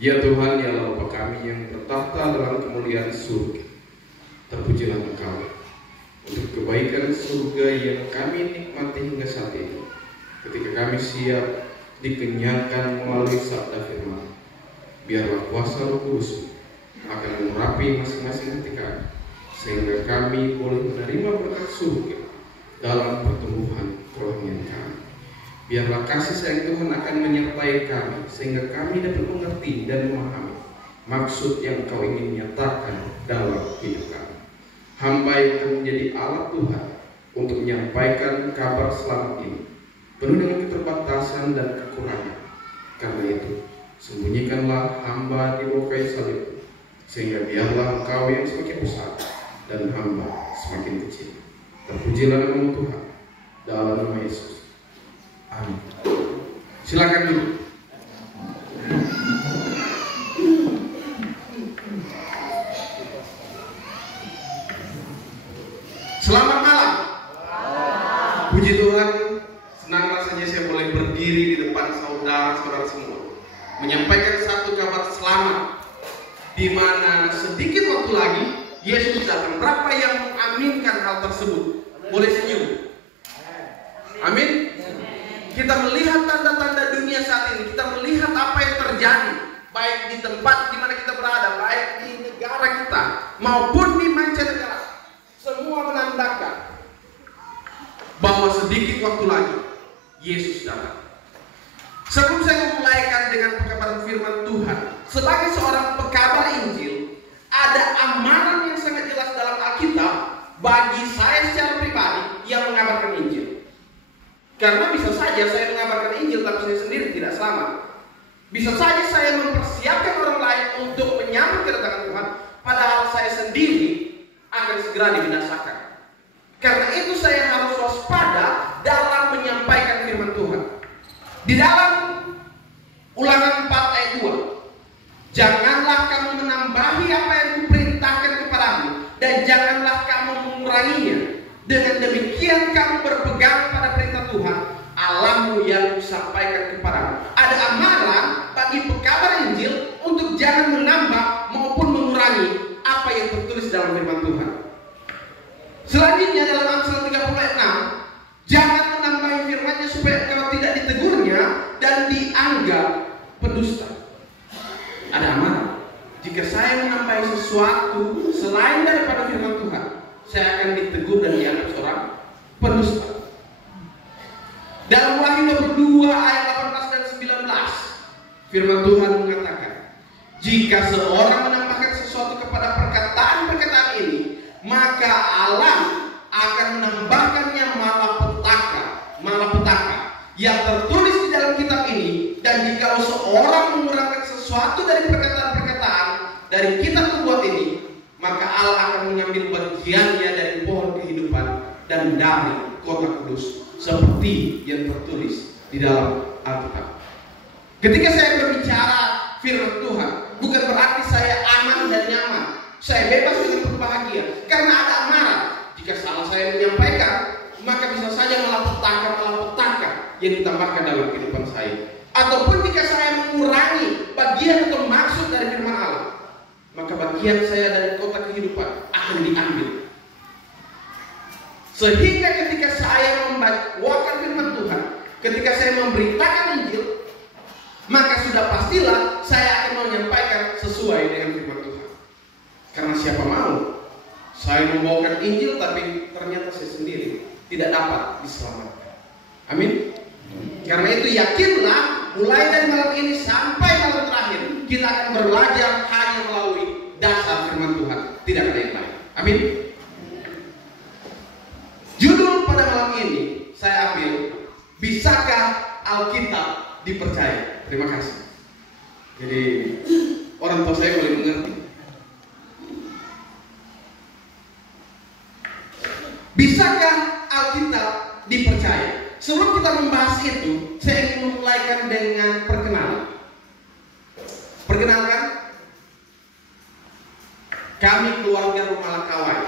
Ya Tuhan, ya Bapa kami yang bertahta dalam kemuliaan surga, terpujilah Engkau untuk kebaikan surga yang kami nikmati hingga saat ini. Ketika kami siap dikenyangkan melalui sabda firman, biarlah kuasa Roh Kudus akan mengurapi masing-masing hati kami, sehingga kami boleh menerima berkat surga dalam pertumbuhan kerohanian kami. Biarlah kasih sayang Tuhan akan menyertai kami, sehingga kami dapat mengerti dan memahami maksud yang Kau ingin nyatakan dalam hidup kami. Hamba yang akan menjadi alat Tuhan untuk menyampaikan kabar selamat ini, penuh dengan keterbatasan dan kekurangan. Karena itu, sembunyikanlah hamba di bawah kayu salib, sehingga biarlah Engkau yang semakin besar dan hamba semakin kecil. Terpujilah nama Tuhan dalam nama Yesus. Amin. Silakan dulu. Selamat malam. Puji Tuhan, senang rasanya saya boleh berdiri di depan saudara-saudara semua, menyampaikan satu kabar selamat, di mana sedikit waktu lagi Yesus datang. Berapa yang mengaminkan hal tersebut? Boleh senyum. Amin. Kita melihat tanda-tanda dunia saat ini. Kita melihat apa yang terjadi, baik di tempat di mana kita berada, baik di negara kita maupun di mancanegara. Semua menandakan bahwa sedikit waktu lagi Yesus datang. Sebelum saya memulaikan dengan pekabaran firman Tuhan, sebagai seorang pekabar Injil, ada amaran yang sangat jelas dalam Alkitab bagi saya secara pribadi yang mengabarkan Injil. Karena bisa saja saya mengabarkan Injil tapi saya sendiri tidak selamat. Bisa saja saya mempersiapkan orang lain untuk menyambut kedatangan Tuhan, padahal saya sendiri akan segera dibinasakan. Karena itu saya harus waspada dalam menyampaikan firman Tuhan. Di dalam Ulangan 4 ayat 2, janganlah kamu menambahi apa yang kuperintahkan kepadamu, dan janganlah kamu menguranginya. Dengan demikian kamu berpegang pada perintah Tuhan Allahmu yang kusampaikan kepadamu. Ada amaran bagi pekabar Injil untuk jangan menambah maupun mengurangi apa yang tertulis dalam firman Tuhan. Selanjutnya dalam Amsal 30 ayat 6, jangan menambahi firman-Nya supaya engkau tidak ditegurnya dan dianggap pendusta. Ada amaran. Jika saya menambahi sesuatu selain daripada firman Tuhan, saya akan ditegur dan dianggap seorang pendusta. Dalam Wahyu 22 ayat 18 dan 19, firman Tuhan mengatakan, jika seorang menambahkan sesuatu kepada perkataan-perkataan ini, maka Allah akan menambahkannya malapetaka yang tertulis di dalam kitab ini. Dan jika seorang mengurangkan sesuatu dari perkataan-perkataan dari kitab nubuat ini, maka Allah akan mengambil bagiannya dari pohon kehidupan dan dari kota kudus, seperti yang tertulis di dalam Alkitab. Ketika saya berbicara firman Tuhan, bukan berarti saya aman dan nyaman, saya bebas dengan berbahagia, karena ada amaran. Jika salah saya menyampaikan, maka bisa saja malapetaka yang ditambahkan dalam kehidupan saya. Ataupun jika saya mengurangi bagian atau maksud dari firman Allah, maka bagian saya dari kota kehidupan akan diambil. Sehingga ketika saya membawakan firman Tuhan, ketika saya memberitakan Injil, maka sudah pastilah saya akan menyampaikan sesuai dengan firman Tuhan. Karena siapa mau saya membawakan Injil tapi ternyata saya sendiri tidak dapat diselamatkan. Amin. Karena itu yakinlah, mulai dari malam ini sampai malam terakhir, kita akan belajar hanya melalui dasar firman Tuhan, tidak ada yang lain. Amin. Judul pada malam ini saya ambil, bisakah Alkitab dipercaya? Terima kasih. Jadi orang tua saya boleh mengerti. Bisakah Alkitab dipercaya? Sebelum kita membahas itu, saya ingin memulaikan dengan perkenalan. Perkenalkan, kami keluarga Rumala Kawai.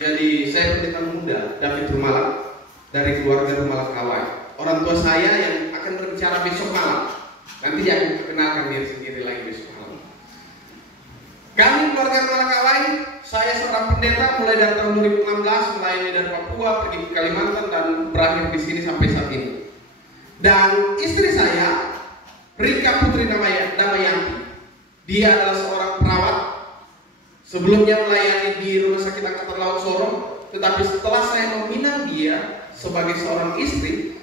Jadi saya pendeta muda David Rumala dari keluarga Rumala Kawai. Orang tua saya yang akan berbicara besok malam. Nanti dia akan perkenalkan diri sendiri lagi besok malam. keluarga Malakawai, saya seorang pendeta mulai dari tahun 2016, melayani dari Papua, pergi ke Kalimantan, dan berakhir di sini sampai saat ini. Dan istri saya, Rika Putri Damayanti, dia adalah seorang perawat. Sebelumnya melayani di Rumah Sakit Angkatan Laut Sorong, tetapi setelah saya meminang dia sebagai seorang istri,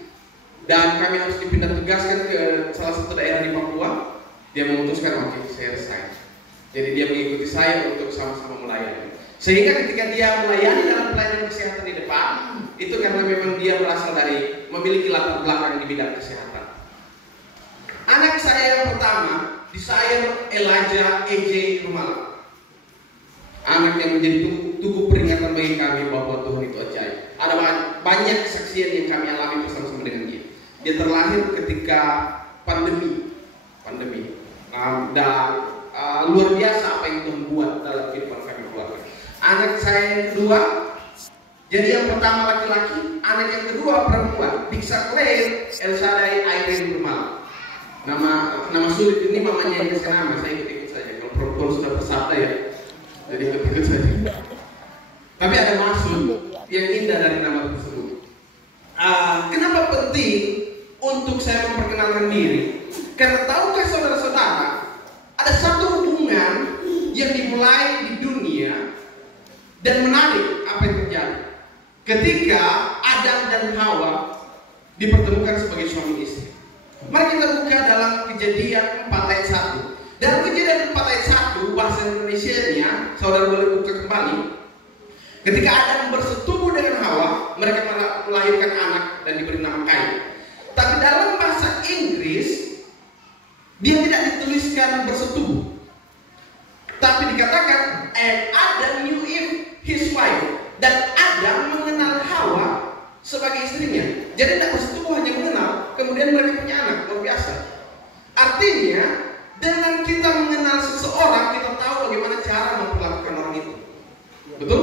dan kami harus dipindah tugaskan ke salah satu daerah di Papua, dia memutuskan, oke, saya resign. Jadi dia mengikuti saya untuk sama-sama melayani. Sehingga ketika dia melayani dalam pelayanan kesehatan di depan, itu karena memang dia berasal dari memiliki latar belakang di bidang kesehatan. Anak saya yang pertama, Desire Elijah EJ Rumala. Anak yang menjadi tugu peringatan bagi kami bahwa Tuhan itu ajaib. Ada banyak kesaksian yang kami alami bersama-sama dengan dia. Dia terlahir ketika pandemi. Dan luar biasa apa yang Tuhan buat dalam kehidupan kami keluarga. Anak saya yang kedua, jadi yang pertama laki-laki, anak yang kedua perempuan, Diksa Claire Elsadai Irene Rumala. Nama sulit ini mamanya yang kasih nama, saya ikut-ikut saja. Kalau perempuan sudah bersabda ya, jadi ikut-ikut saja. Tapi ada maksud yang indah dari nama tersebut. Kenapa penting untuk saya memperkenalkan diri? Karena tahukah saudara-saudara, ada satu hubungan yang dimulai di dunia dan menarik apa yang terjadi ketika Adam dan Hawa dipertemukan sebagai suami istri. Mari kita buka dalam Kejadian 4 ayat 1. Dalam Kejadian 4 ayat 1, bahasa Indonesianya, saudara boleh buka kembali. Ketika Adam bersetubuh dengan Hawa, mereka melahirkan anak dan diberi nama Kain. Tapi dalam bahasa Inggris, dia tidak dituliskan bersetubuh, tapi dikatakan and Adam knew his wife, dan Adam mengenal Hawa sebagai istrinya. Jadi tidak bersetubuh, hanya mengenal, kemudian mereka punya anak. Luar biasa. Artinya dengan kita mengenal seseorang, kita tahu bagaimana cara memperlakukan orang itu. Betul?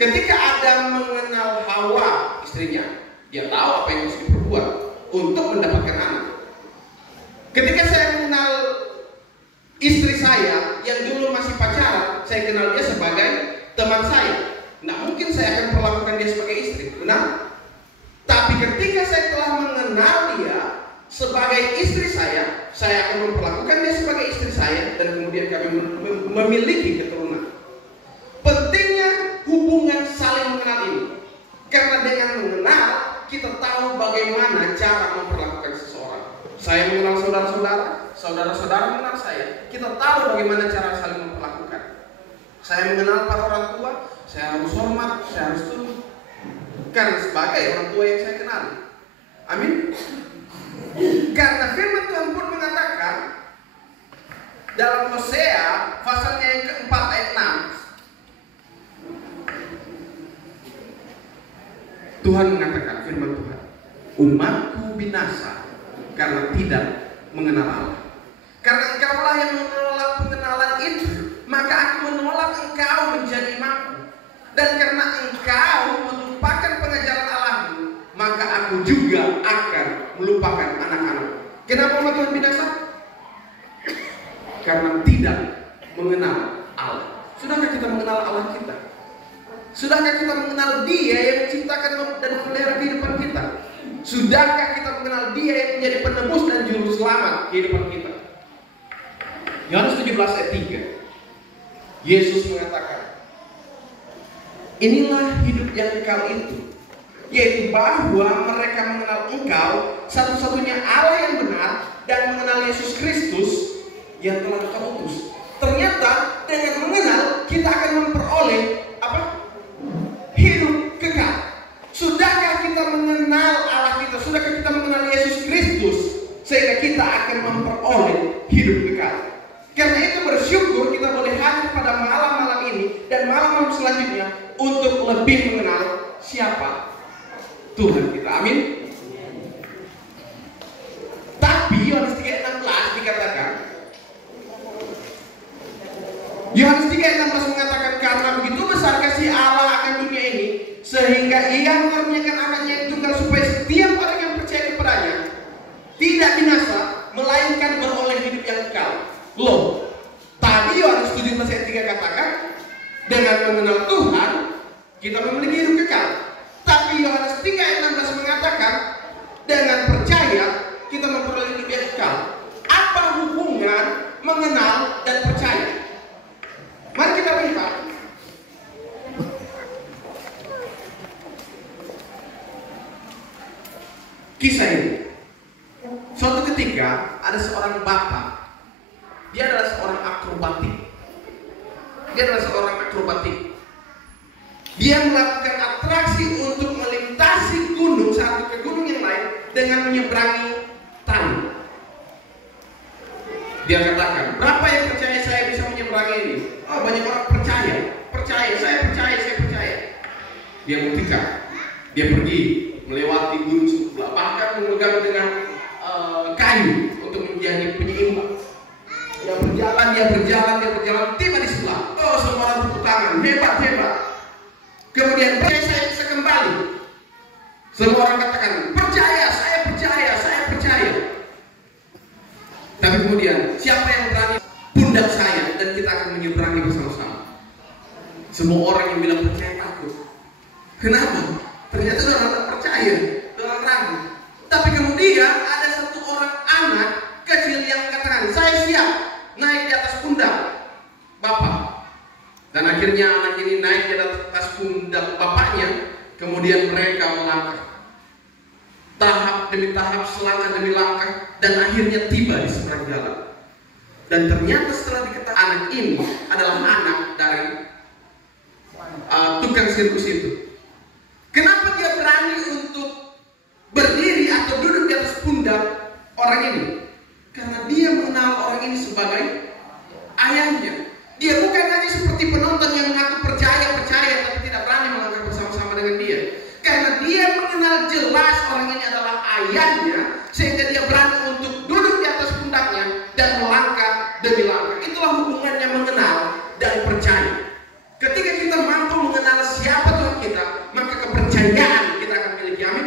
Ketika Adam mengenal Hawa istrinya, dia tahu apa yang harus diperbuat untuk mendapatkan anak. Ketika saya mengenal istri saya yang dulu masih pacaran, saya kenal dia sebagai teman saya. Tidak mungkin saya akan perlakukan dia sebagai istri, benar? Tapi ketika saya telah mengenal dia sebagai istri saya akan memperlakukan dia sebagai istri saya, dan kemudian kami memiliki keturunan. Pentingnya hubungan saling mengenal ini, karena dengan mengenal kita tahu bagaimana cara memperlakukan seseorang. Saya mengenal saudara-saudara, saudara-saudara mengenal saya. Kita tahu bagaimana cara saling memperlakukan. Saya mengenal para orang tua, saya harus hormat, saya harus tunduk, karena sebagai orang tua yang saya kenal. Amin. Karena firman Tuhan pun mengatakan dalam Hosea pasalnya yang keempat ayat 6. Tuhan mengatakan, firman Tuhan, umatku binasa karena tidak mengenal Allah. Karena engkaulah yang menolak pengenalan itu, maka aku menolak engkau menjadi imamku. Dan karena engkau melupakan pengajaran Allahmu, maka aku juga akan melupakan anak-anak. Kenapa umat Tuhan binasa? Karena tidak mengenal Allah. Sudahkah kita mengenal Allah kita? Sudahkah kita mengenal Dia yang menciptakan dan memelihara kehidupan kita? Sudahkah kita mengenal Dia yang menjadi penebus dan juru selamat kehidupan kita? Yohanes 17 ayat 3. Yesus mengatakan, inilah hidup yang kekal itu, yaitu bahwa mereka mengenal engkau satu-satunya Allah yang benar, dan mengenal Yesus Kristus yang telah engkau utus. Ternyata dengan mengenal kita akan memperoleh apa? Hidup kekal. Sudahkah kita mengenal Allah kita? Sudahkah kita mengenal Yesus Kristus sehingga kita akan memperoleh hidup kekal? Karena itu bersyukur kita boleh hadir pada malam-malam ini dan malam-malam selanjutnya untuk lebih mengenal siapa Tuhan kita. Amin. Tapi Yohanes 3:16 dikatakan, Yohanes 3:16 mengatakan, karena begitu besar kasih Allah akan dunia ini, sehingga Ia mengaruniakan anaknya yang tunggal, supaya setiap orang yang percaya kepadanya tidak binasa, melainkan beroleh hidup yang kekal. Loh, tadi Yohanes 17 ayat 3 katakan, dengan mengenal Tuhan kita memiliki hidup kekal. Tapi Yohanes 3 ayat 16 mengatakan, dengan percaya kita memperoleh hidup yang kekal. Apa hubungan mengenal dan percaya? Mari kita lihat. Kisah ini. Suatu ketika ada seorang bapak. Dia adalah seorang akrobatik. Dia melakukan atraksi untuk melintasi gunung satu ke gunung yang lain dengan menyeberangi tanah. Dia katakan, berapa yang percaya saya bisa menyeberangi ini? Oh, banyak orang percaya. Saya percaya. Dia buktikan. Dia pergi melewati gunung sebelah, bahkan memegang dengan kayu untuk menjadi penyeimbang. Dia berjalan, tiba di sebelah. Oh, semua orang tepuk tangan, hebat. Kemudian saya bisa kembali. Semua orang katakan, saya percaya. Tapi kemudian, siapa yang berani pundak saya dan kita akan menyeberangi bersama-sama? Semua orang yang bilang percaya takut. Kenapa? Ternyata orang tak percaya, orang ragu. Tapi kemudian ada satu orang anak kecil yang katakan, saya siap naik di atas pundak Bapak. Dan akhirnya anak ini naik di atas pundak bapaknya. Kemudian mereka melangkah tahap demi tahap, selangkah demi langkah, dan akhirnya tiba di seberang jalan. Dan ternyata setelah diketahui anak ini adalah anak dari tukang sirkus itu. Kenapa dia berani untuk berdiri atau duduk di atas pundak orang ini? Karena dia mengenal orang ini sebagai ayahnya. Dia bukan hanya seperti penonton yang mengaku percaya tapi tidak berani melangkah bersama-sama dengan dia. Karena dia mengenal jelas orang ini adalah ayahnya, sehingga dia berani untuk duduk di atas pundaknya dan melangkah demi langkah. Itulah hubungannya mengenal dan percaya. Ketika kita mampu mengenal siapa Tuhan kita, maka kepercayaan kita akan miliki. Amin.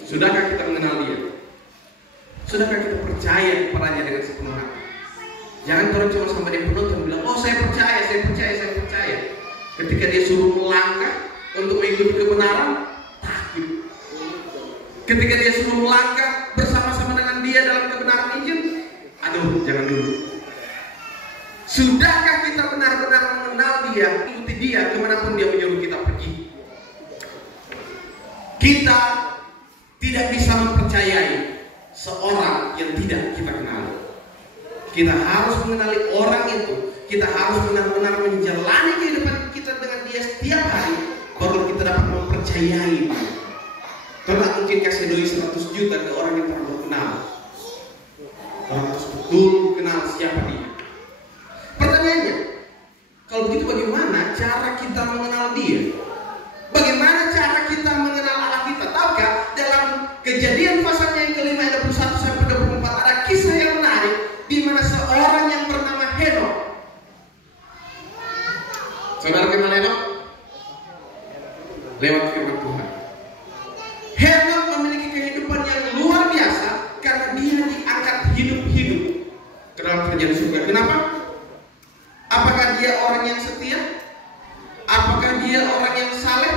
Sudahkah kita mengenal dia? Sudahkah kita percaya kepadanya dengan sepenuh hati? Jangan orang cuma sampai dia penonton bilang, oh saya percaya. Ketika dia suruh melangkah untuk mengikuti kebenaran, takut. Ketika dia suruh melangkah bersama-sama dengan dia dalam kebenaran Injil, aduh jangan dulu. Sudahkah kita benar-benar mengenal dia, ikuti dia kemanapun dia menyuruh kita pergi? Kita tidak bisa mempercayai seorang yang tidak kita kenal. Kita harus mengenali orang itu. Kita harus benar-benar menjalani kehidupan kita dengan dia setiap hari, baru kita dapat mempercayai dia. Karena mungkin kasih doi 100 juta ke orang yang terlalu kenal. Orang harus betul kenal siapa dia. Pertanyaannya, kalau begitu bagaimana cara kita mengenal dia? Bagaimana cara kita mengenal Allah kita? Tahukah dalam Kejadian pasalnya yang kelima ayat 21 sampai 24 ada kisah yang menarik di mana seorang yang bernama Henokh. Saudara kenal Henokh? Lewat firman Tuhan. Henokh memiliki kehidupan yang luar biasa karena dia diangkat hidup-hidup ke dalam kerajaan surga. Kenapa? Apakah dia orang yang setia? Apakah dia orang yang saleh?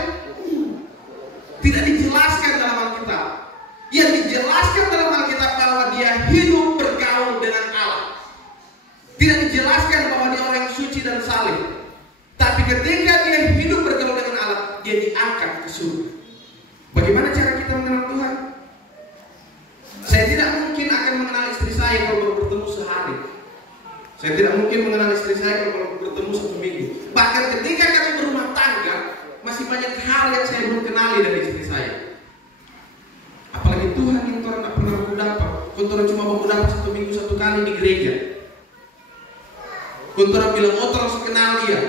Tidak dijelaskan dalam Alkitab. Yang dijelaskan dalam Alkitab bahwa dia hidup bergaul dengan Allah. Tidak dijelaskan bahwa dia orang yang suci dan saleh. Tapi ketika dia hidup bergaul dengan Allah, dia diangkat ke surga. Bagaimana cara kita mengenal Tuhan? Saya tidak mungkin akan mengenal istri saya kalau baru bertemu sehari. Saya tidak mungkin mengenal istri saya kalau baru bertemu 1 minggu. Bahkan ketika kami berumah tangga, masih banyak hal yang saya belum kenali dari istri saya. Apalagi Tuhan yang Tuhan tak pernah dapat. Tuhan cuma mau dapat 1 minggu 1 kali di gereja. Tuhan bilang, oh terus kenal dia.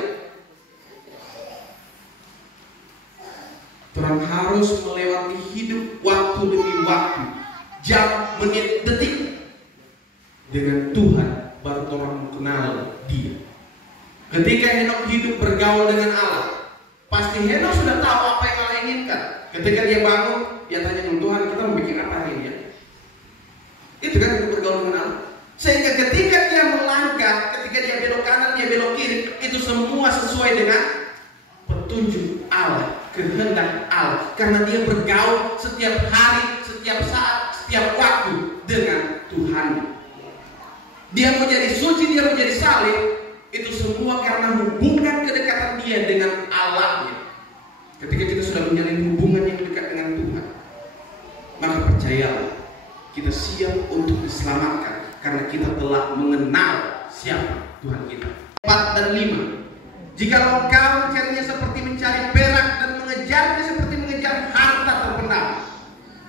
Tuhan harus melewati hidup waktu demi waktu, jam, menit, detik dengan Tuhan, baru orang mengenal dia. Ketika Henokh hidup bergaul dengan Allah, pasti Henokh sudah tahu apa yang Allah inginkan. Ketika dia bangun, dia tanya dengan Tuhan, kita mau bikin apa hari ini ya? Itu kan hidup bergaul dengan Allah. Sehingga ketika dia melangkah, ketika dia belok kanan, dia semua sesuai dengan petunjuk Allah, kehendak Allah. Karena dia bergaul setiap hari, setiap saat, setiap waktu dengan Tuhan. Dia mau jadi suci, dia mau jadi saleh, itu semua karena hubungan kedekatan dia dengan Allahnya. Ketika kita sudah menjalin hubungan yang dekat dengan Tuhan, maka percayalah, kita siap untuk diselamatkan karena kita telah mengenal siapa Tuhan kita. 4 dan 5. Jika engkau mencarinya seperti mencari perak dan mengejarnya seperti mengejar harta terpendam,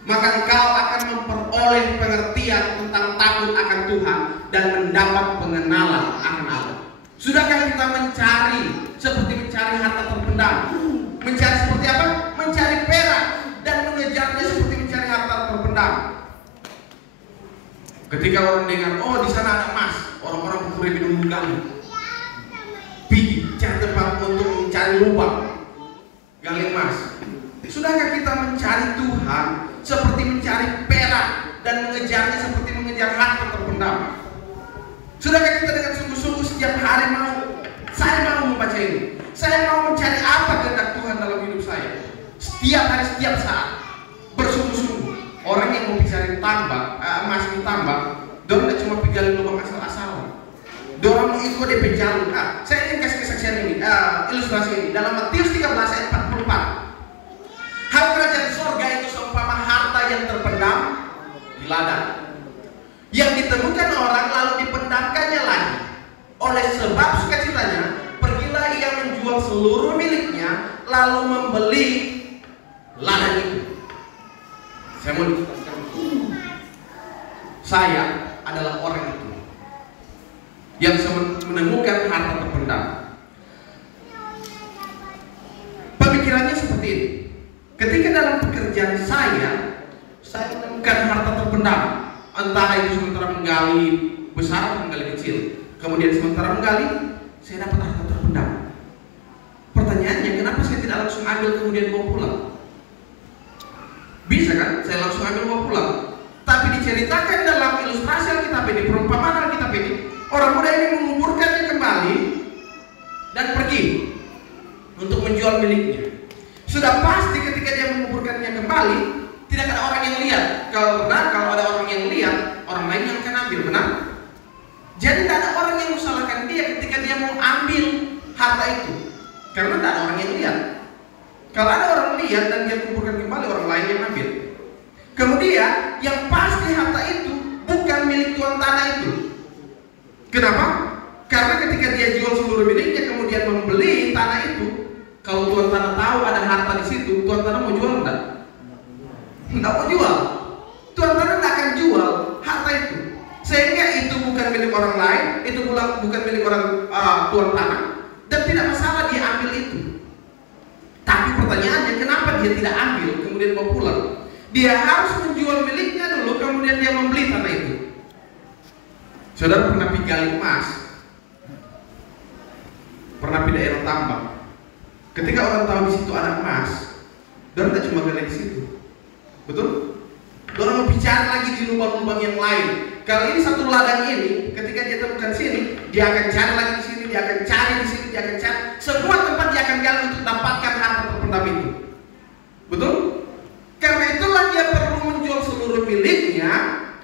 maka engkau akan memperoleh pengertian tentang takut akan Tuhan dan mendapat pengenalan akan Allah. Sudahkah kita mencari seperti mencari harta terpendam? Mencari seperti apa? Mencari perak dan mengejarnya seperti mencari harta terpendam. Ketika orang dengar, oh di sana ada emas, orang-orang berkumpul di gunung gali, pergi cari tempat untuk mencari lubang gali emas. Sudahkah kita mencari Tuhan seperti mencari perak dan mengejarnya seperti mengejar harta terpendam? Sudahkah kita dengan sungguh-sungguh setiap hari saya mau membaca ini, saya mau mencari apa kehendak Tuhan dalam hidup saya, setiap hari, setiap saat, bersungguh-sungguh. Orang yang mau cari tambak, emas di tambak, dorang tidak cuma gali lubang asal-asalan. Dorang mau ikut di penjara. Saya ingin kasih kesaksian ini, ilustrasi ini dalam Matius 13 ayat 44. Hal kerajaan sorga itu seumpama harta yang terpendam di ladang, yang ditemukan orang lalu dipendamkannya lagi. Oleh sebab sukacitanya, pergilah ia menjual seluruh miliknya lalu membeli ladang itu. Saya mau jelaskan. Saya adalah orang itu yang menemukan harta terpendam. Pemikirannya seperti ini. Ketika dalam pekerjaan saya menemukan harta terpendam, entah itu sementara menggali besar atau menggali kecil. Kemudian sementara menggali, saya dapat harta terpendam. Pertanyaannya, kenapa saya tidak langsung ambil kemudian bawa pulang? Bisa kan? Saya langsung ambil bawa pulang. Tapi diceritakan dalam ilustrasi Alkitab ini, perumpamaan Alkitab ini, orang muda ini menguburkannya kembali dan pergi untuk menjual miliknya. Sudah pasti ketika dia menguburkannya kembali, tidak ada orang yang lihat. Karena kalau ada orang yang lihat, orang lain yang akan ambil, benar? Jadi tidak ada orang yang menyalahkan dia ketika dia mau ambil harta itu, karena tidak ada orang yang lihat. Kalau ada orang lihat dan dia kuburkan kembali, orang lain yang ambil. Kemudian yang pasti harta itu bukan milik tuan tanah itu. Kenapa? Karena ketika dia jual seluruh miliknya kemudian membeli tanah itu, kalau tuan tanah tahu ada harta di situ, tuan tanah mau jual enggak? Enggak mau jual. Tuan tanah tidak akan jual harta itu. Sehingga itu bukan milik orang lain, itu bukan milik orang tuan tanah, dan tidak masalah dia ambil itu. Tapi pertanyaannya, kenapa dia tidak ambil kemudian mau pulang? Dia harus menjual miliknya dulu, kemudian dia membeli tanah itu. Saudara pernah pergi gali emas? Pernah pergi daerah tambang? Ketika orang tahu di situ ada emas, orang tidak cuma gali di situ, betul? Orang mau bicara lagi di lubang-lubang yang lain. Kalau ini satu ladang ini, ketika dia temukan sini, dia akan cari lagi di sini, dia akan cari di sini, dia akan cari. Semua tempat dia akan gali untuk dapatkan harta terpendam itu. Betul? Karena itulah dia perlu menjual seluruh miliknya,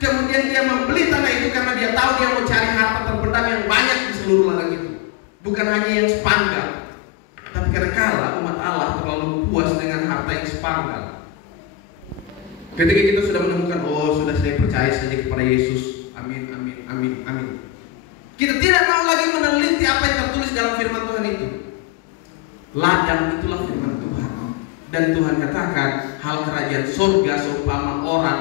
kemudian dia membeli tanah itu karena dia tahu dia mau cari harta terpendam yang banyak di seluruh ladang itu. Bukan hanya yang sepanggal. Tapi kadang-kala umat Allah terlalu puas dengan harta yang sepanggal. Ketika kita sudah menemukan, oh sudah saya percaya saja kepada Yesus, amin, amin, amin, amin. Kita tidak mau lagi meneliti apa yang tertulis dalam firman Tuhan itu. Ladang itulah firman Tuhan. Dan Tuhan katakan, hal kerajaan surga seumpama orang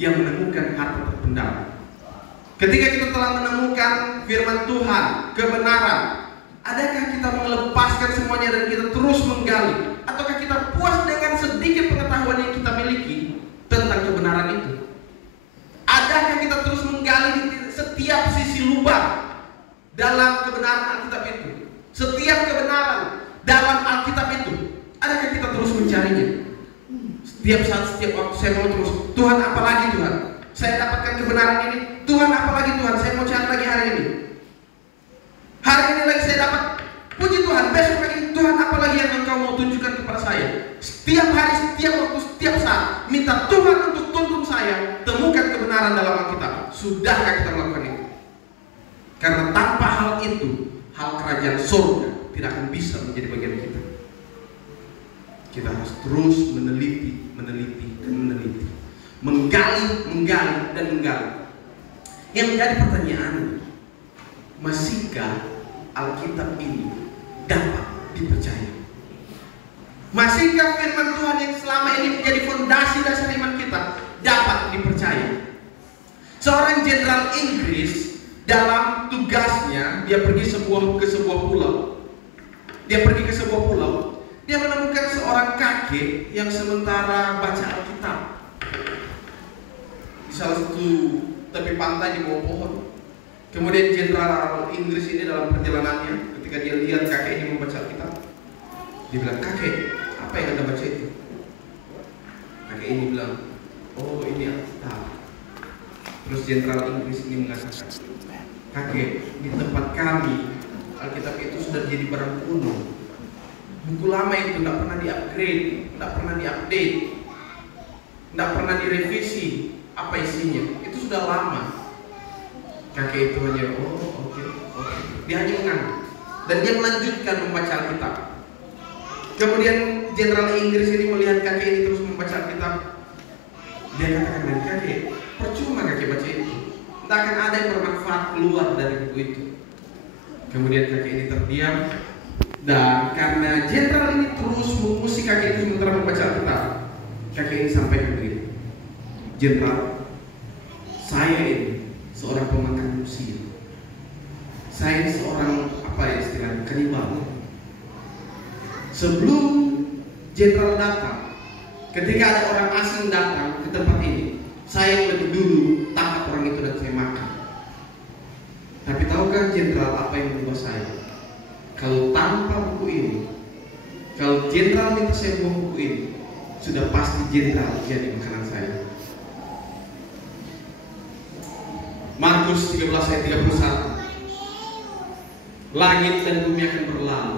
yang menemukan harta terpendam. Ketika kita telah menemukan firman Tuhan, kebenaran, adakah kita melepaskan semuanya dan kita terus menggali? Ataukah kita puas dengan sedikit pengetahuan yang kita miliki tentang kebenaran itu? Adakah kita terus menggali di setiap sisi lubang dalam kebenaran Alkitab itu? Setiap kebenaran dalam Alkitab itu, adakah kita terus mencarinya? Setiap saat, setiap waktu saya mau terus, Tuhan apa lagi Tuhan? Saya dapatkan kebenaran ini, Tuhan apa lagi Tuhan? Saya mau cari lagi hari ini. Hari ini lagi saya dapat, puji Setiap hari, setiap waktu, setiap saat minta Tuhan untuk tuntun saya, temukan kebenaran dalam Alkitab. Sudahkah kita melakukan itu? Karena tanpa hal itu, hal kerajaan surga tidak akan bisa menjadi bagian kita. Kita harus terus meneliti, dan meneliti, menggali, dan menggali. Yang menjadi pertanyaannya, masihkah Alkitab ini dapat dipercaya? Masihkah firman Tuhan yang selama ini menjadi fondasi dasar iman kita dapat dipercaya? Seorang jenderal Inggris dalam tugasnya, dia pergi ke sebuah pulau. Dia menemukan seorang kakek yang sementara baca Alkitab di salah satu tepi pantai di bawah pohon. Kemudian jenderal Inggris ini dalam perjalanannya, ketika dia lihat kakek ini membaca Alkitab, dia bilang, "Kakek, apa yang Anda baca itu?" Kakek ini bilang, "Oh, ini Alkitab." Terus jenderal Inggris ini mengatakan, "Kakek, di tempat kami Alkitab itu sudah jadi barang kuno. Buku lama itu tidak pernah di-upgrade, tidak pernah di-update, tidak pernah direvisi apa isinya. Itu sudah lama." Kakek itu hanya, oke. Dia hanya mengangguk dan dia melanjutkan membaca Alkitab. Kemudian jenderal Inggris ini melihat kakek ini terus membaca Alkitab. Dia katakan, "Kakek, percuma kakek baca itu. Tidak akan ada yang bermanfaat keluar dari buku itu." Kemudian kakek ini terdiam. Dan karena jenderal ini terus mengusik kakek itu sementara membaca Alkitab, kakek ini sampaikan begini, "Jenderal, saya ini seorang pemakan manusia. Saya ini seorang istilahnya kanibal. Sebelum jenderal datang, ketika ada orang asing datang ke tempat ini, saya lebih dulu tangkap orang itu dan saya makan. Tapi tahukah jenderal apa yang merubah saya? Kalau tanpa buku ini, kalau jenderal minta saya buang buku ini, sudah pasti jenderal jadi makanan saya." Markus 13 ayat 31. "Langit dan bumi akan berlalu,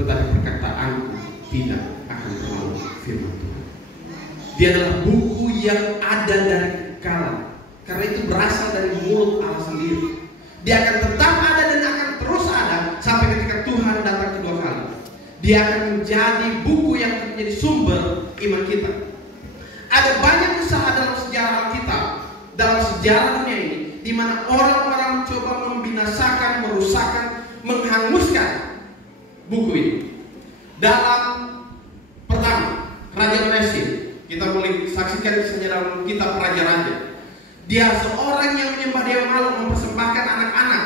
tetapi perkataanku tidak akan berlalu," firman Tuhan. Dia adalah buku yang ada dari kala, karena itu berasal dari mulut Allah sendiri. Dia akan tetap ada dan akan terus ada sampai ketika Tuhan datang kedua kali. Dia akan menjadi buku yang akan menjadi sumber iman kita. Ada banyak usaha dalam sejarah Alkitab, dalam sejarah dunia ini, di mana orang-orang mencoba membinasakan, merusakkan, menghanguskan buku ini. Dalam pertama, Raja Rezin, kita boleh saksikan kisahnya dalam kitab Raja-Raja. Dia seorang yang menyembah dewa Molok, mempersembahkan anak-anak.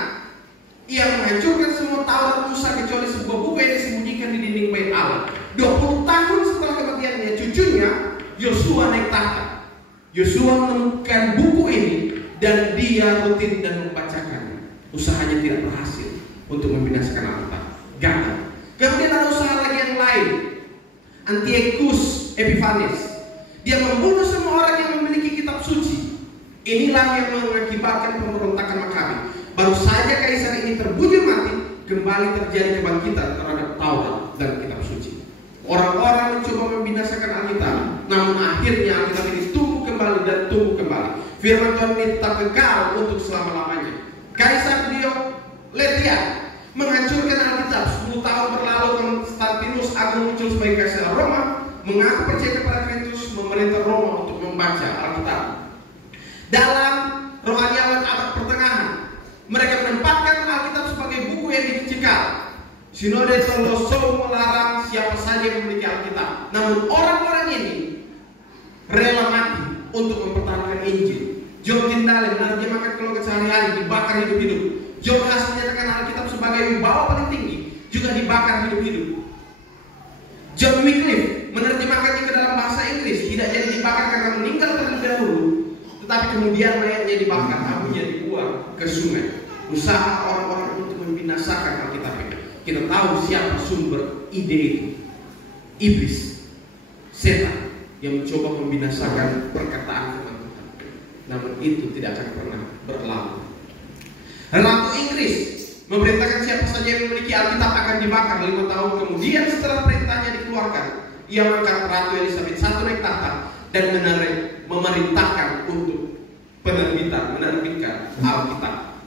Ia menghancurkan semua Taurat Musa kecuali sebuah buku yang disembunyikan di dinding bait Allah. 20 tahun setelah kematiannya, cucunya Yosua naik tahta. Yosua menemukan buku ini dan dia rutin dan membacakannya. Usahanya tidak berhasil untuk membinasakan Alkitab, gagal. Kemudian ada usaha lagi yang lain, Antiochus Epiphanes. Dia membunuh semua orang yang memiliki kitab suci. Inilah yang mengakibatkan pemberontakan Makabi. Baru saja kaisar ini terbujur mati, kembali terjadi kebangkitan terhadap Taurat dan kitab suci. Orang-orang mencoba membinasakan Alkitab, namun akhirnya Alkitab ini tumbuh kembali dan tumbuh kembali. Firman Tuhan ini tetap kekal untuk selama-lamanya. Kaisar Diocletian menghancurkan Alkitab. 10 tahun berlalu, Konstantinus Agung muncul sebagai kaisar Roma, mengaku percaya kepada Kristus, memerintah Roma untuk membaca Alkitab. Dalam rohaniawan abad pertengahan, mereka menempatkan Alkitab sebagai buku yang dicekal. Sinode Soloso melarang siapa saja yang memiliki Alkitab. Namun orang-orang ini rela mati untuk mempertahankan Injil. John Tyndale menerjemahkan keluarga sehari-hari, dibakar hidup-hidup. John Huss menyatakan Alkitab sebagai wibawa paling tinggi, juga dibakar hidup-hidup. John Wycliffe menerjemahkannya ke dalam bahasa Inggris, tidak jadi dibakar karena meninggal terlebih dahulu, tetapi kemudian mayatnya dibakar, abunya dibuang ke sungai. Usaha orang-orang untuk membinasakan Alkitab ini. Kita tahu siapa sumber ide itu. Iblis, setan yang mencoba membinasakan perkataan firman Tuhan. Namun itu tidak akan pernah berlalu. Ratu Inggris memerintahkan siapa saja yang memiliki Alkitab akan dibakar. 5 tahun kemudian setelah perintahnya dikeluarkan, Ia mengangkat Ratu Elizabeth I naik tahta dan memerintahkan untuk menerbitkan Alkitab.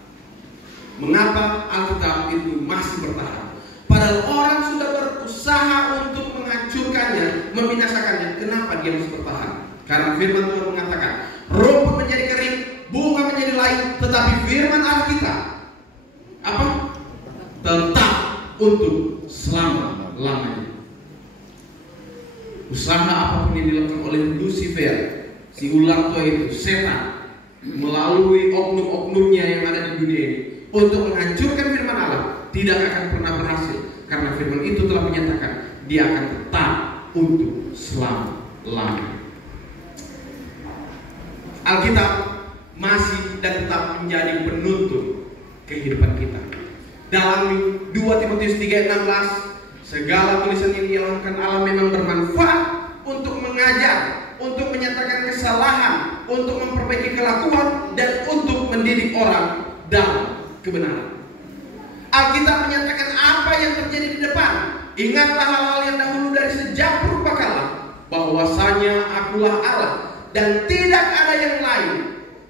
Mengapa Alkitab itu masih bertahan? Padahal orang sudah berusaha untuk menghancurkannya, membinasakannya. Kenapa dia masih bertahan? Karena firman Tuhan mengatakan, rumput menjadi kering, bunga menjadi layu, tetapi firman Alkitab apa? Tetap untuk selama-lamanya. Usaha apapun yang dilakukan oleh Lucifer, si ular tua itu, setan, melalui oknum-oknumnya yang ada di dunia ini, untuk menghancurkan firman Allah, tidak akan pernah berhasil. Karena firman itu telah menyatakan dia akan tetap untuk selama-lamanya. Alkitab masih dan tetap menjadi penuntun kehidupan kita. Dalam 2 Timotius 3:16, segala tulisan yang diilhamkan Allah memang bermanfaat untuk mengajar, untuk menyatakan kesalahan, untuk memperbaiki kelakuan, dan untuk mendidik orang dalam kebenaran. Alkitab menyatakan apa yang terjadi di depan. Ingatlah hal-hal yang dahulu dari sejak purbakala, bahwasanya akulah Allah dan tidak ada yang lain.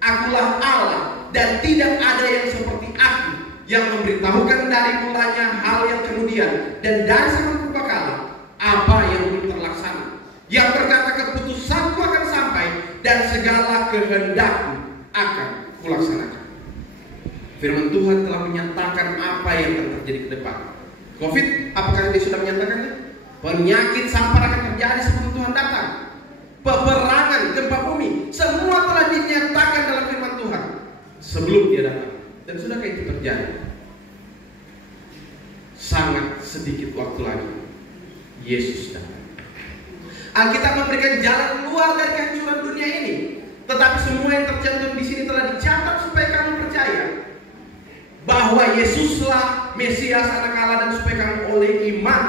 Akulah Allah dan tidak ada yang seperti aku, yang memberitahukan dari mulanya hal yang kemudian dan dari zaman purbakala apa yang belum terlaksana, yang berkata keputusanku akan sampai dan segala kehendakku akan kulaksanakan. Firman Tuhan telah menyatakan apa yang akan terjadi ke depan. Covid, apakah dia sudah menyatakannya? Penyakit sampar akan terjadi sebelum Tuhan datang. Peperangan, gempa bumi, semua telah dinyatakan dalam firman Tuhan sebelum dia datang. Dan sudahkah itu terjadi? Sangat sedikit waktu lagi Yesus datang. Alkitab memberikan jalan keluar dari kehancuran dunia ini. Tetapi semua yang tercantum di sini telah dicatat supaya kamu percaya bahwa Yesuslah Mesias Anak Allah, dan supaya kamu oleh iman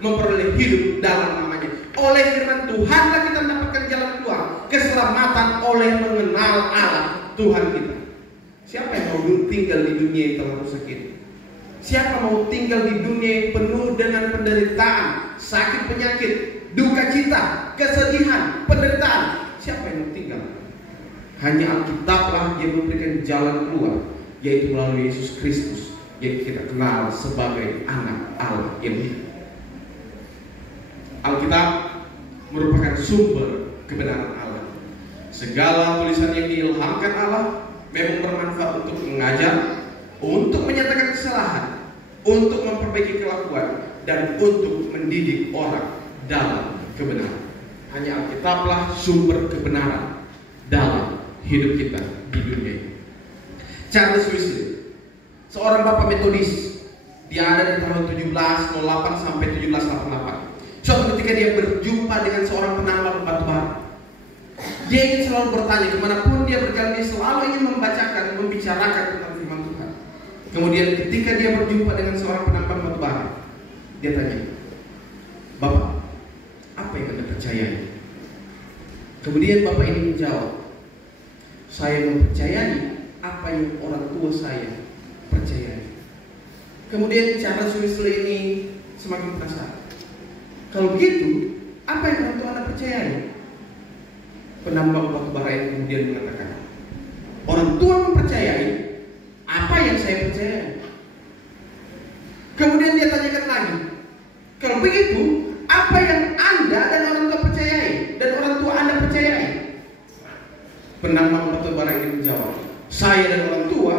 memperoleh hidup dalam namanya. Oleh firman Tuhanlah kita mendapatkan jalan keluar keselamatan, oleh mengenal Allah Tuhan kita. Siapa yang mau tinggal di dunia yang telah rusak ini? Siapa mau tinggal di dunia yang penuh dengan penderitaan, sakit penyakit, duka cita, kesedihan, penderitaan? Siapa yang mau tinggal? Hanya Alkitablah yang memberikan jalan keluar, yaitu melalui Yesus Kristus yang kita kenal sebagai Anak Allah yang hidup. Alkitab merupakan sumber kebenaran Allah. Segala tulisan yang diilhamkan Allah memang bermanfaat untuk mengajar, untuk menyatakan kesalahan, untuk memperbaiki kelakuan, dan untuk mendidik orang dalam kebenaran. Hanya Alkitablah sumber kebenaran dalam hidup kita di dunia ini. Charles Wesley, seorang bapak metodis, dia ada di tahun 1708 sampai 1788. Suatu ketika dia berjumpa dengan seorang penambang batu bara. Dia ingin selalu bertanya, kemanapun dia berjalan, dia selalu ingin membacakan, membicarakan tentang firman Tuhan. Kemudian ketika dia berjumpa dengan seorang penambang batu bara, dia tanya, "Bapak, apa yang Anda percayai?" Kemudian bapak ini menjawab, "Saya mempercayai apa yang orang tua saya percayai." Kemudian Charles Wesley ini semakin penasaran. "Kalau begitu, apa yang orang tua Anda percayai?" Penambang batu bara ini kemudian mengatakan, "Orang tua mempercayai apa yang saya percayai." Kemudian dia tanyakan lagi, "Kalau begitu, apa yang Anda dan orang tua percayai dan orang tua Anda percayai?" Penambang batu bara ini menjawab, "Saya dan orang tua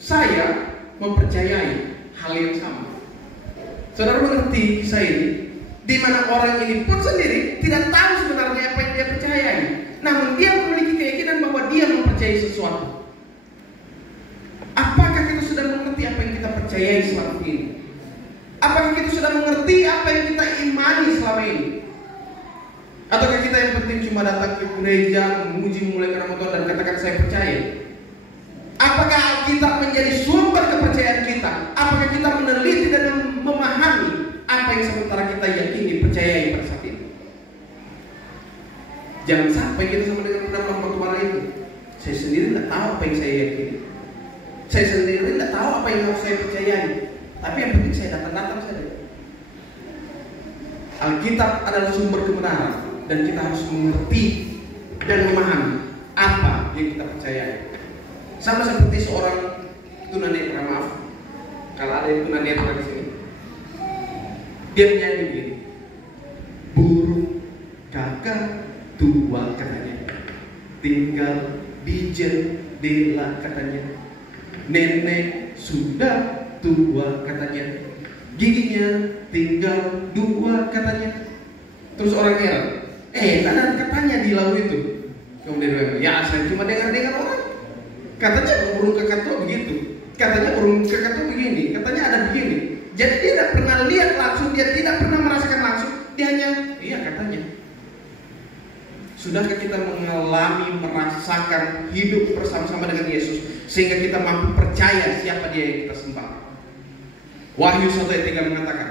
saya mempercayai hal yang sama." Saudara mengerti kisah ini, di mana orang ini pun sendiri tidak tahu sebenarnya apa yang dia percayai, namun dia memiliki keyakinan bahwa dia mempercayai sesuatu. Apakah kita sudah mengerti apa yang kita percayai selama ini? Apakah kita sudah mengerti apa yang kita imani selama ini? Ataukah kita yang penting cuma datang ke gereja, memuji, memulai nama Tuhan dan katakan saya percaya? Apakah Alkitab menjadi sumber kepercayaan kita? Apakah kita meneliti dan memahami apa yang sementara kita yakini, percayai pada saat ini? Jangan sampai kita sama dengan penambang batu bara itu. Saya sendiri tidak tahu apa yang saya yakini. Saya sendiri tidak tahu apa yang harus saya percayai. Tapi yang penting saya datang saja. Alkitab adalah sumber kebenaran dan kita harus mengerti dan memahami apa yang kita percayai. Sama seperti seorang tunanetra, maaf kalau ada yang tunanetra di sini, dia menyanyi begini, burung kakak tua katanya, tinggal di jendela katanya, nenek sudah tua katanya, giginya tinggal 2 katanya. Terus orang heran, ada katanya di lagu itu. Kemudian ya saya cuma dengar orang. Katanya burung kakak tua begitu, katanya burung kakak tua begini, katanya ada begini. Jadi dia tidak pernah lihat langsung, dia tidak pernah merasakan langsung, dia hanya iya katanya. Sudahkah kita mengalami, merasakan hidup bersama-sama dengan Yesus sehingga kita mampu percaya siapa dia yang kita sembah? Wahyu 1 ayat 3 mengatakan,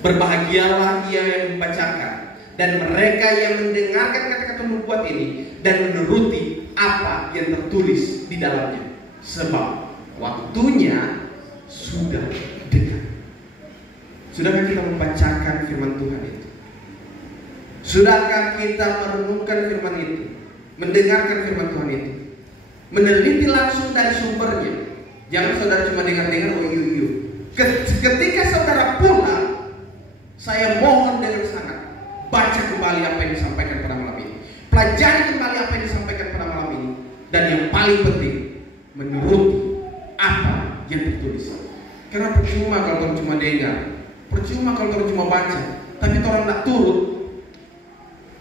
berbahagialah ia yang membacakan dan mereka yang mendengarkan kata-kata nubuat ini dan menuruti apa yang tertulis di dalamnya, sebab waktunya sudah dekat. Sudahkah kita membacakan firman Tuhan itu? Sudahkah kita merenungkan firman itu, mendengarkan firman Tuhan itu, meneliti langsung dari sumbernya? Jangan saudara cuma dengar-dengar, oh iya. Ketika saudara pulang, saya mohon dengan sangat, baca kembali apa yang disampaikan pada malam ini, pelajari kembali apa yang disampaikan pada malam ini, dan yang paling penting, menuruti apa yang tertulis. Karena percuma kalau cuma dengar, percuma kalau cuma baca, tapi orang tidak turut.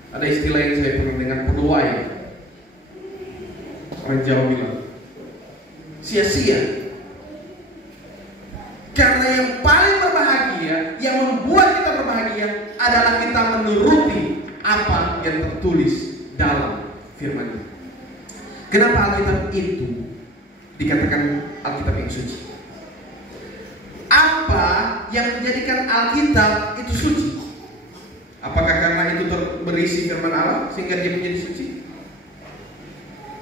Ada istilah yang saya pernah dengar, berdoa ya. Orang Jawa bilang, sia-sia. Karena yang paling berbahagia, yang membuat kita berbahagia adalah kita menuruti apa yang tertulis dalam firman itu. Kenapa Alkitab itu dikatakan Alkitab yang suci? Apa yang menjadikan Alkitab itu suci? Apakah karena itu berisi firman Allah sehingga dia menjadi suci?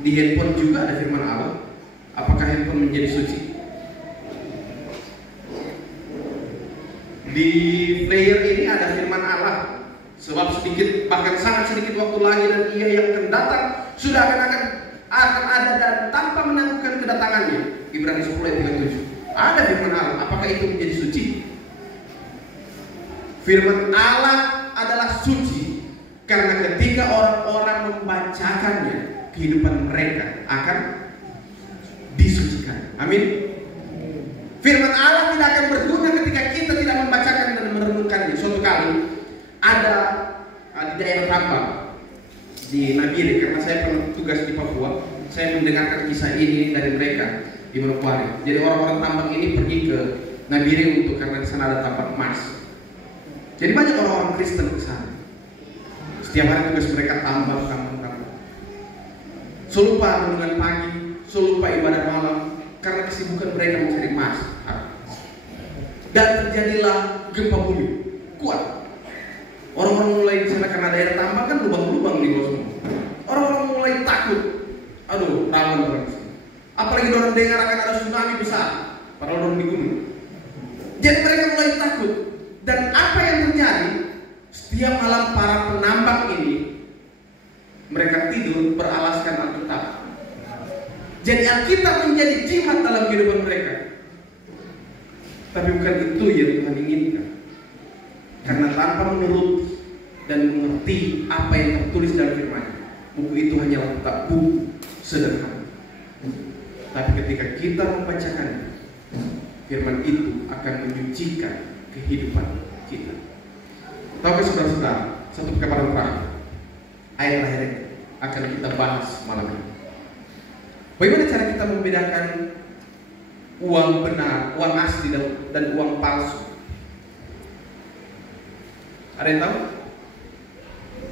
Di handphone juga ada firman Allah. Apakah handphone menjadi suci? Di player ini ada firman Allah. Sebab sedikit, bahkan sangat sedikit waktu lagi dan ia yang akan datang sudah akan ada dan tanpa menanggungkan kedatangannya. Ibrani 10 ayat 37. Ada firman Allah. Apakah itu menjadi suci? Firman Allah adalah suci karena ketika orang-orang membacakannya, kehidupan mereka akan disucikan. Amin. Firman Allah tidak akan berguna ketika kita tidak membacakan dan merenungkannya. Suatu kali ada di daerah tambang di Nabire, karena saya pernah tugas di Papua, saya mendengarkan kisah ini dari mereka di Manokwari. Jadi orang-orang tambang ini pergi ke Nabire untuk, karena di sana ada tambang emas. Jadi banyak orang-orang Kristen ke sana. Setiap hari tugas mereka tambang. Selupa renungan pagi, selupa ibadah malam, karena kesibukan mereka mencari emas. Dan terjadilah gempa bumi kuat. Orang-orang mulai di sana, karena daerah tambang kan lubang-lubang di bawah semua. Orang-orang mulai takut. Aduh, rawan orang. Apalagi orang dengar akan ada tsunami besar, padahal orang di gunung. Jadi mereka mulai takut. Dan apa yang terjadi? Setiap malam para penambang ini mereka tidur beralaskan Alkitab. Jadi Alkitab menjadi jimat dalam kehidupan mereka. Tapi bukan itu yang Tuhan inginkan. Karena tanpa menuruti dan mengerti apa yang tertulis dalam firman, buku itu hanyalah tetap buku sederhana. Tapi ketika kita membacakannya, firman itu akan menyucikan kehidupan kita. Tahukah saudara-saudara, satu perkataan terakhir, ayat terakhir akan kita bahas malam ini. Bagaimana cara kita membedakan uang benar, uang asli dan uang palsu? Ada yang tahu?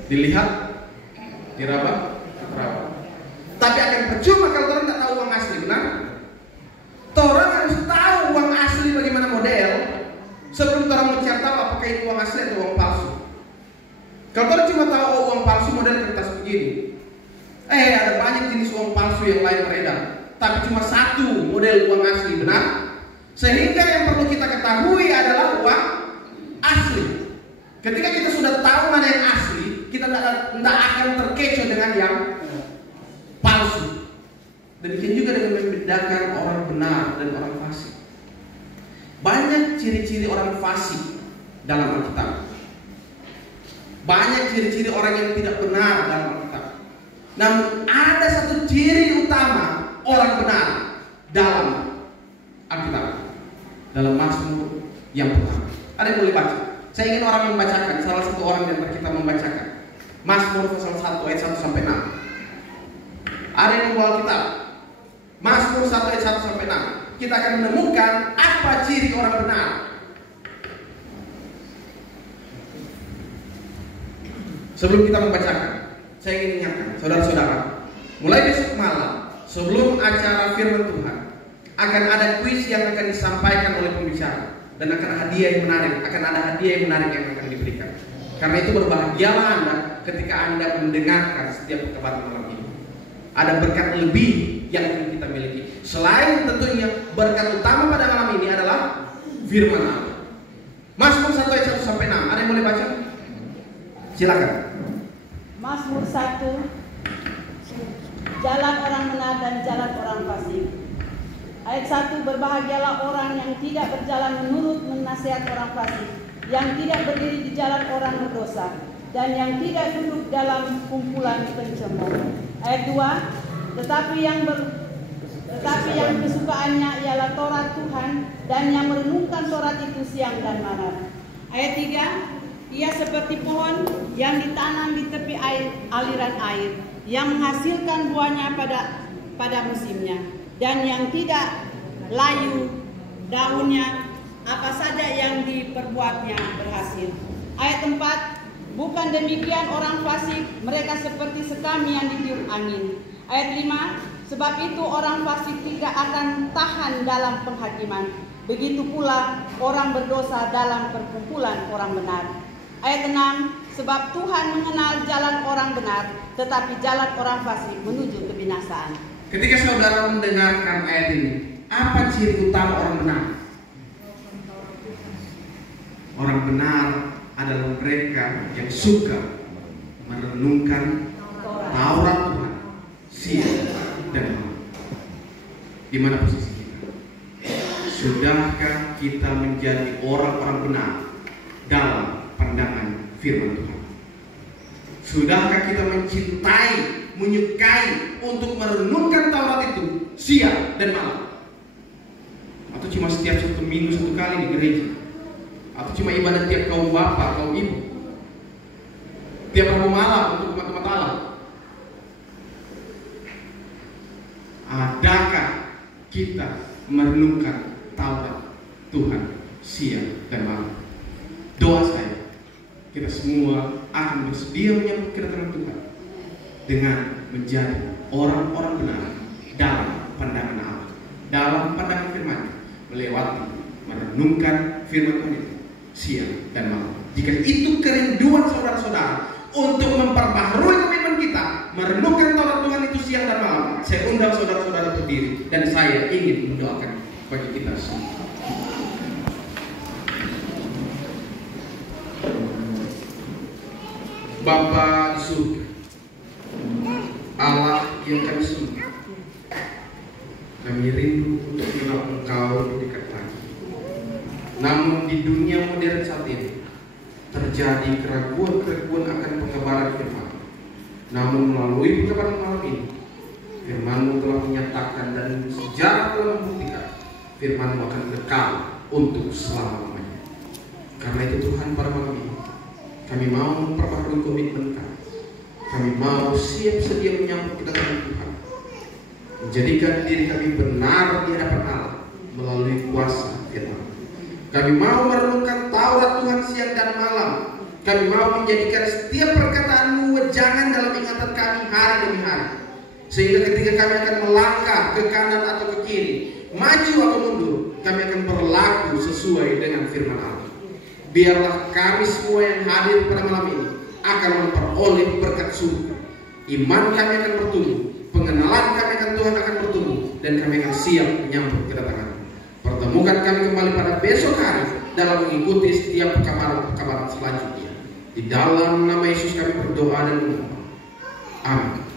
Dilihat, diraba, teraba. Tapi akan percuma kalau orang tak tahu uang asli, benar? Orang harus tahu uang asli bagaimana model sebelum orang mencari tahu apakah itu uang asli atau uang palsu. Kalau orang cuma tahu uang palsu model kertas begini, ada banyak jenis uang palsu yang lain beredar, tapi cuma satu model uang asli, benar? Sehingga yang perlu kita ketahui adalah uang asli. Ketika kita sudah tahu mana yang asli, kita tidak akan terkecoh dengan yang palsu. Demikian juga dengan membedakan orang benar dan orang fasik. Banyak ciri-ciri orang fasik dalam Alkitab. Banyak ciri-ciri orang yang tidak benar dalam Alkitab. Namun ada satu ciri utama orang benar dalam Alkitab. Dalam Mazmur yang pertama. Ada yang boleh baca? Saya ingin orang membacakan, salah satu orang yang kita membacakan. Mazmur pasal 1 ayat 1 sampai 6. Ada yang membawa Alkitab. Mazmur 1 ayat 1 sampai 6. Kita akan menemukan apa ciri orang benar. Sebelum kita membacakan, saya ingin ingatkan saudara-saudara, mulai besok malam sebelum acara firman Tuhan akan ada kuis yang akan disampaikan oleh pembicara dan akan ada hadiah yang menarik yang akan diberikan. Karena itu berbahagialah Anda ketika Anda mendengarkan setiap perkabaran malam ini. Ada berkat lebih yang akan kita miliki. Selain tentunya berkat utama pada malam ini adalah firman Allah. Mazmur 1 ayat 1 sampai 6. Ada yang boleh baca? Silakan. Mazmur 1. Jalan orang benar dan jalan orang fasik. Ayat 1, berbahagialah orang yang tidak berjalan menurut nasihat orang fasik, yang tidak berdiri di jalan orang berdosa, dan yang tidak duduk dalam kumpulan pencemooh. Ayat 2, tetapi yang kesukaannya ialah Taurat Tuhan, dan yang merenungkan Taurat itu siang dan malam. Ayat 3, ia seperti pohon yang ditanam di tepi aliran air, yang menghasilkan buahnya pada musimnya, dan yang tidak layu daunnya, apa saja yang diperbuatnya berhasil. Ayat 4, bukan demikian orang fasik, mereka seperti sekami yang ditiup angin. Ayat 5, sebab itu orang fasik tidak akan tahan dalam penghakiman, begitu pula orang berdosa dalam perkumpulan orang benar. Ayat 6, sebab Tuhan mengenal jalan orang benar, tetapi jalan orang fasik menuju kebinasaan. Ketika saudara mendengarkan ayat ini, apa ciri utama orang benar? Orang benar adalah mereka yang suka merenungkan Taurat Tuhan siang dan malam. Di mana posisi kita? Sudahkah kita menjadi orang-orang benar dalam pandangan firman Tuhan? Sudahkah kita mencintai, menyukai untuk merenungkan Taurat itu siang dan malam? Atau cuma setiap 1 minggu 1 kali di gereja? Atau cuma ibadah tiap kaum bapak, kaum ibu? Tiap Rabu malam untuk umat-umat Allah? Adakah kita merenungkan Taurat Tuhan siang dan malam? Doa saya, kita semua akan bersedia menyambut kedatangan Tuhan dengan menjadi orang-orang benar dalam pandangan Allah, dalam pandangan firman, melewati merenungkan firman Tuhan itu siang dan malam. Jika itu kerinduan saudara-saudara untuk memperbaharui komitmen kita merenungkan Taurat Tuhan itu siang dan malam, saya undang saudara-saudara berdiri dan saya ingin mendoakan bagi kita semua. Bapa di surga, Allah yang kami sembah, kami rindu untuk mengenal Engkau di dekat lagi. Namun di dunia modern saat ini terjadi keraguan-keraguan akan pengabaran firman. Namun melalui pengabaran malam ini, firman-Mu telah menyatakan dan sejarah telah membuktikan firman-Mu akan kekal untuk selama-lamanya. Karena itu Tuhan, pada malam ini kami mau memperbaharui komitmen kami. Kami mau siap sedia menyambut kedatangan Tuhan, menjadikan diri kami benar di hadapan Allah melalui kuasa firman. Kami mau merenungkan Taurat Tuhan siang dan malam. Kami mau menjadikan setiap perkataan-Mu wejangan dalam ingatan kami hari demi hari, sehingga ketika kami akan melangkah ke kanan atau ke kiri, maju atau mundur, kami akan berlaku sesuai dengan firman Allah. Biarlah kami semua yang hadir pada malam ini akan memperoleh berkat surga. Iman kami akan bertumbuh, pengenalan kami akan Tuhan akan bertumbuh, dan kami akan siap menyambut kedatangan. Pertemukan kami kembali pada besok hari dalam mengikuti setiap perkabaran selanjutnya. Di dalam nama Yesus kami berdoa dan memohon. Amin.